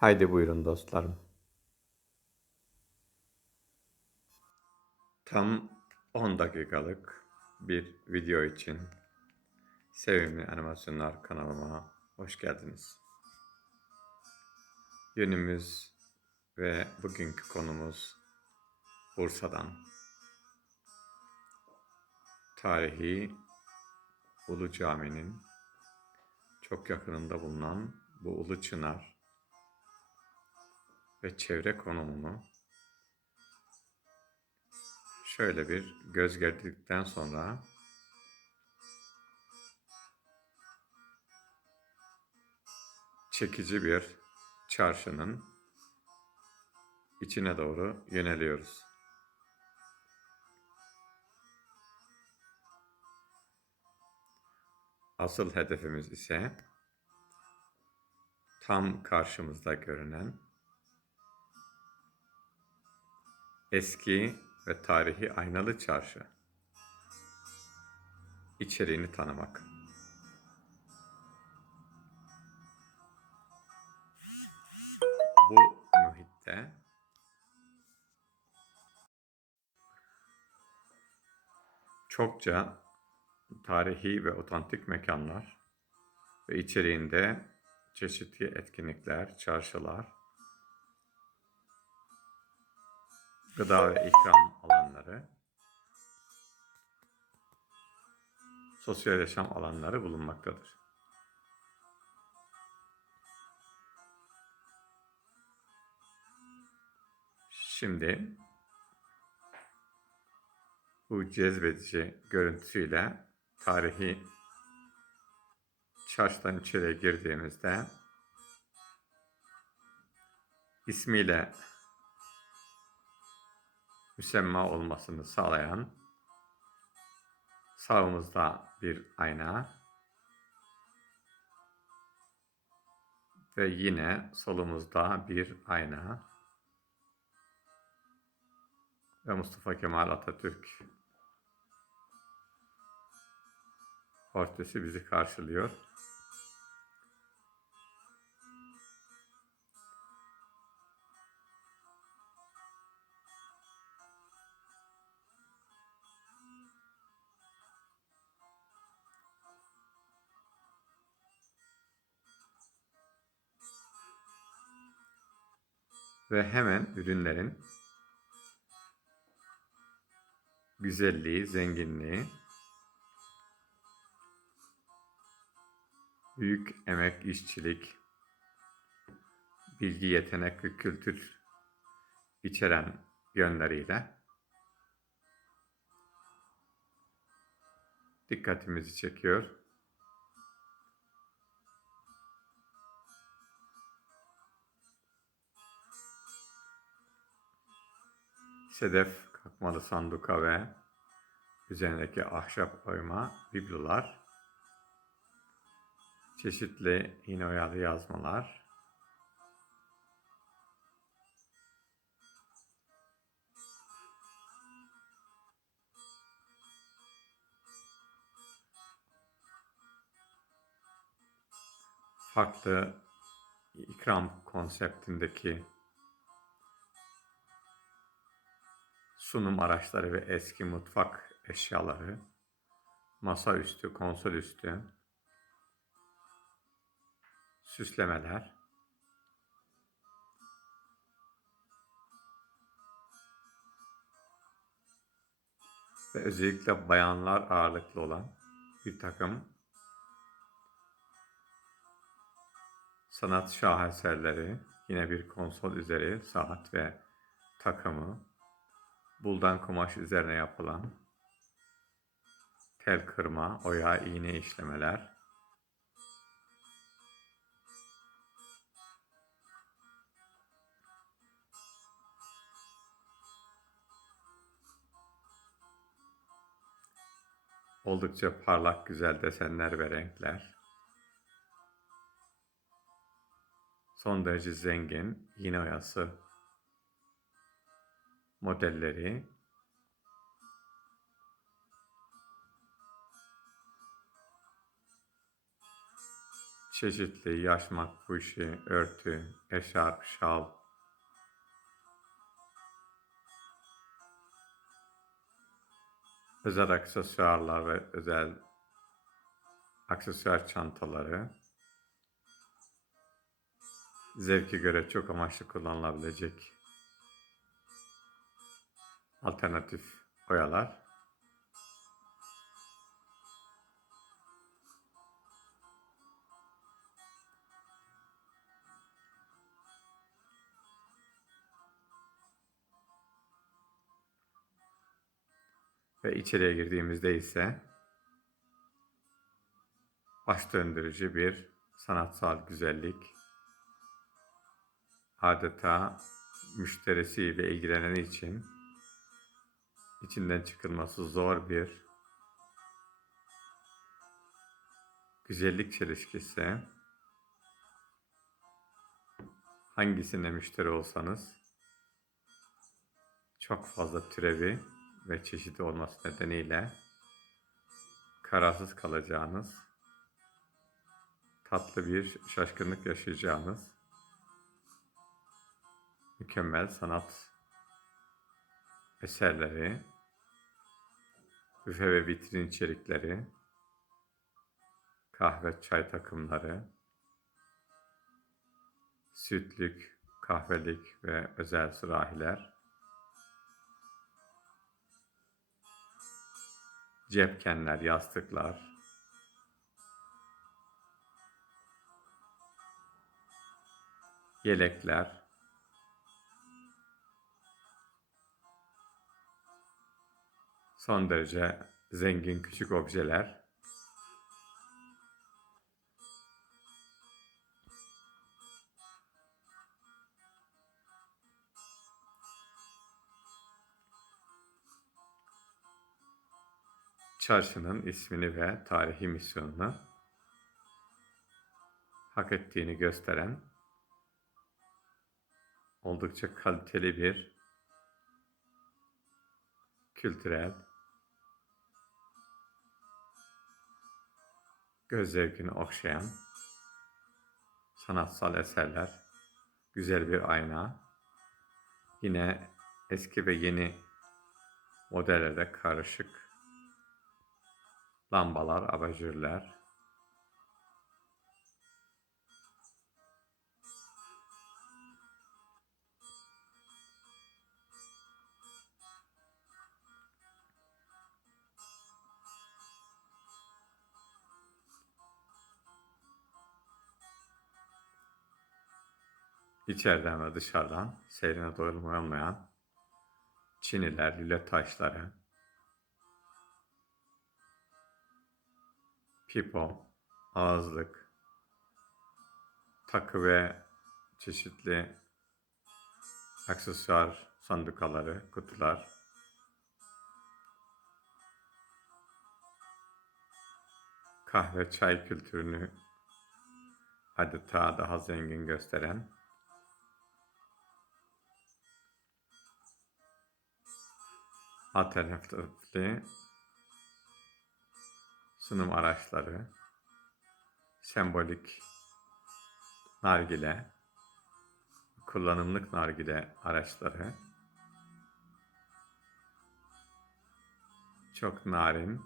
Haydi buyurun dostlarım. Tam 10 dakikalık bir video için Sevimli Animasyonlar kanalıma hoş geldiniz. Yönümüz ve bugünkü konumuz Bursa'dan. Tarihi Ulu Cami'nin çok yakınında bulunan bu Ulu Çınar ve çevre konumunu şöyle bir göz gerdikten sonra çekici bir çarşının içine doğru yöneliyoruz. Asıl hedefimiz ise tam karşımızda görünen eski ve tarihi aynalı çarşı. İçeriğini tanımak. Bu muhitte çokça tarihi ve otantik mekanlar ve içeriğinde çeşitli etkinlikler, çarşılar, gıda ve ikram alanları, sosyal yaşam alanları bulunmaktadır. Şimdi bu cezbedici görüntüsüyle tarihi çarşıdan içeriye girdiğimizde ismiyle müsemma olmasını sağlayan sağımızda bir ayna ve yine solumuzda bir ayna ve Mustafa Kemal Atatürk portresi bizi karşılıyor. Ve hemen ürünlerin güzelliği, zenginliği, büyük emek, işçilik, bilgi, yetenek ve kültür içeren yönleriyle dikkatimizi çekiyor. Sedef kakmalı sanduka ve üzerindeki ahşap oyma biblolar, çeşitli iğne oyalı yazmalar, farklı ikram konseptindeki sunum araçları ve eski mutfak eşyaları, masaüstü, konsol üstü, süslemeler, ve özellikle bayanlar ağırlıklı olan bir takım sanat şaheserleri, yine bir konsol üzeri saat ve takımı, buldan kumaş üzerine yapılan tel kırma, oya, iğne işlemeler, oldukça parlak güzel desenler ve renkler, son derece zengin iğne oyası modelleri. Çeşitli yaş makbuşi, örtü, eşarp, şal, özel aksesuarlar ve özel aksesuar çantaları. Zevki göre çok amaçlı kullanılabilecek alternatif boyalar Ve içeriye girdiğimizde ise baş döndürücü bir sanatsal güzellik. Adeta müşterisiyle ilgilenen için içinden çıkılması zor bir güzellik çelişkisi. Hangisine müşteri olsanız çok fazla türevi ve çeşidi olması nedeniyle kararsız kalacağınız, tatlı bir şaşkınlık yaşayacağınız mükemmel sanat eserleri, büfe ve vitrin içerikleri, kahve çay takımları, sütlük, kahvelik ve özel sürahiler, cepkenler, yastıklar, yelekler, son derece zengin küçük objeler, çarşının ismini ve tarihi misyonunu hak ettiğini gösteren oldukça kaliteli bir kültürel göz zevkini okşayan sanatsal eserler, güzel bir ayna, yine eski ve yeni modellerde karışık lambalar, abajürler, içeriden ve dışarıdan seyrine doyulmayan çiniler, lüle taşları, pipo, ağızlık, takı ve çeşitli aksesuar sandukaları, kutular, kahve çay kültürünü adeta daha zengin gösteren alternatifli sunum araçları, sembolik nargile, kullanımlık nargile araçları, çok narin,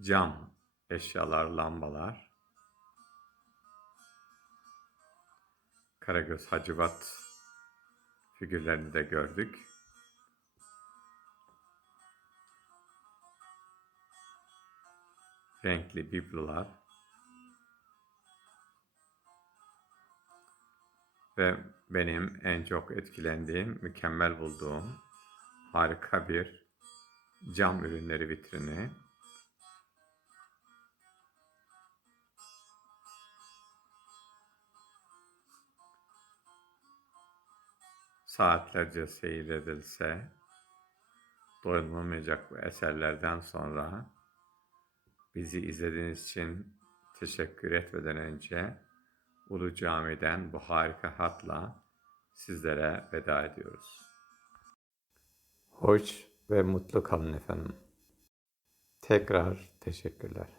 cam eşyalar, lambalar, Karagöz Hacivat figürlerini de gördük. renkli biblolar ve benim en çok etkilendiğim, mükemmel bulduğum harika bir cam ürünleri vitrini. Saatlerce seyredilse doyulmamayacak bu eserlerden sonra Bizi izlediğiniz için teşekkür etmeden önce Ulu Cami'den bu harika hatla sizlere veda ediyoruz. Hoş ve mutlu kalın efendim. Tekrar teşekkürler.